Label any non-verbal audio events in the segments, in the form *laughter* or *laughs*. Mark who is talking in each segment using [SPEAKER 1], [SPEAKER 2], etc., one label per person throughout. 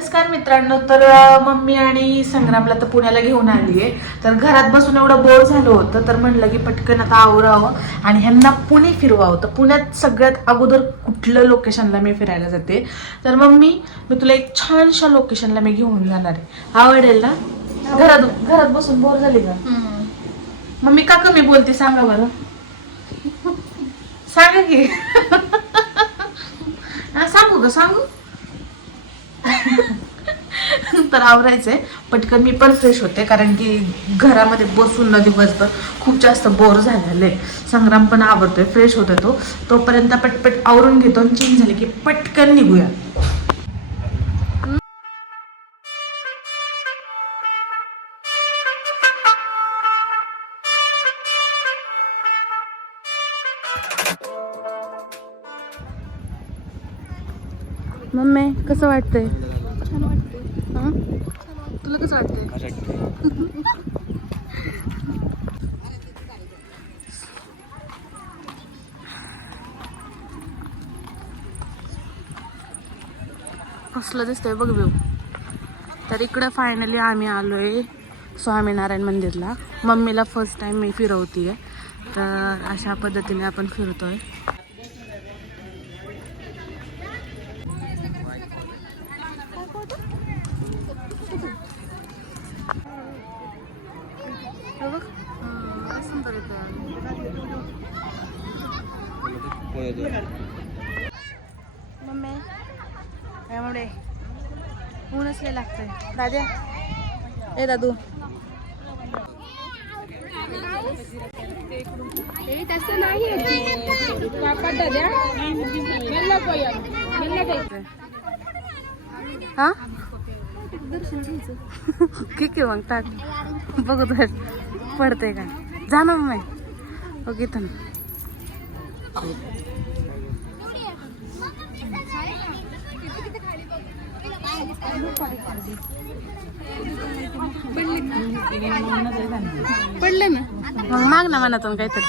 [SPEAKER 1] नमस्कार मित्रांनो तर मम्मी आणि संग्रामला तर पुण्याला घेऊन आली आहे. तर घरात बसून एवढं बोर झालं होतं तर म्हणलं की पटकन आता आवरावं आणि ह्यांना पुणे फिरवावं. तर पुण्यात सगळ्यात अगोदर कुठलं लोकेशनला मी फिरायला जाते? तर मम्मी मी तुला एक छानशा लोकेशनला मी घेऊन जाणार आहे. आवडेल ना? घरात घरात बसून बोर झाली का? मम्मी का कमी बोलते? सांगा बरं. सांगा की. *laughs* सांगू का? सांगू? तर आवरायचंय पटकन मी पण फ्रेश होते कारण की घरामध्ये बसून ना दिवसभर खूप जास्त बोर झालेलं आहे. संग्राम पण आवडतोय फ्रेश होतोय तो. तोपर्यंत पटपट आवरून घेतो आणि चेंज झाले की पटकन निघूया. मम्मी कसं वाटतंय? तुला कसं वाटतंय? कसलं दिसतंय बघ व्यू तर इकडं फायनली आम्ही आलोय स्वामीनारायण मंदिरला. मम्मीला फर्स्ट टाइम मी फिरवतीये. तर अशा पद्धतीने आपण फिरतोय. बघ काय सुंदर येतं. मम्मी त्यामुळे ऊनच लय लागतंय राजा ए दादू हा ठीक आहे मग टाक. बघू तर पडते का जा ना मग ओके तर पडले ना. मग माग ना मनातून काहीतरी.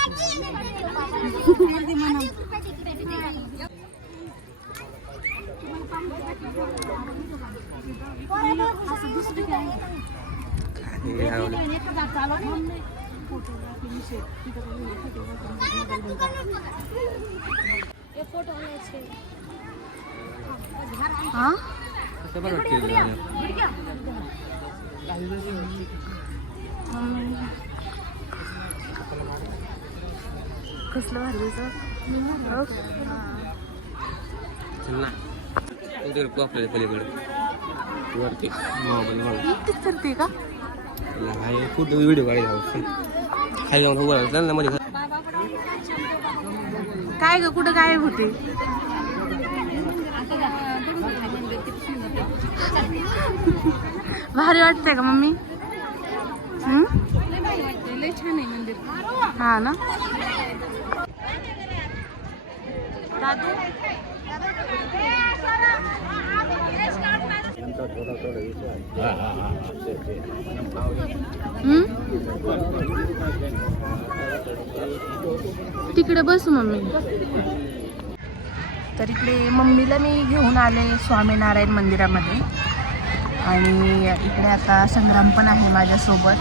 [SPEAKER 1] हा? कसलं भारी सर
[SPEAKER 2] आपल्याला पलीकडे वरती. मोबाईल मला
[SPEAKER 1] एकटीच करते का?
[SPEAKER 2] हाय फोटो व्हिडिओ काढायला खाली जाऊन उभं राहायचं ना मध्ये.
[SPEAKER 1] काय ग कुठं काय होते? भारी वाटतंय का मम्मी? हम्म? हा ना? दादू? तिकडे बसू मम्मी. तर इकडे मम्मीला मी घेऊन आले स्वामीनारायण मंदिरामध्ये. आणि इकडे आता संग्राम पण आहे माझ्यासोबत.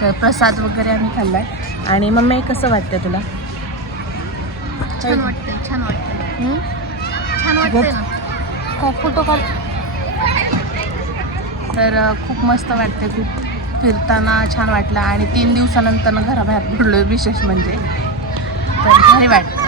[SPEAKER 1] तर प्रसाद वगैरे आम्ही खाल्लाय. आणि मम्मी कसं वाटतं तुला?
[SPEAKER 3] छान वाटते छान वाटते? छान वाटते
[SPEAKER 1] फोटो काढ. तर खूप मस्त वाटते खूप फिरताना छान वाटलं. आणि तीन दिवसानंतर घराबाहेर पडलो विशेष म्हणजे. तर भारी वाटतं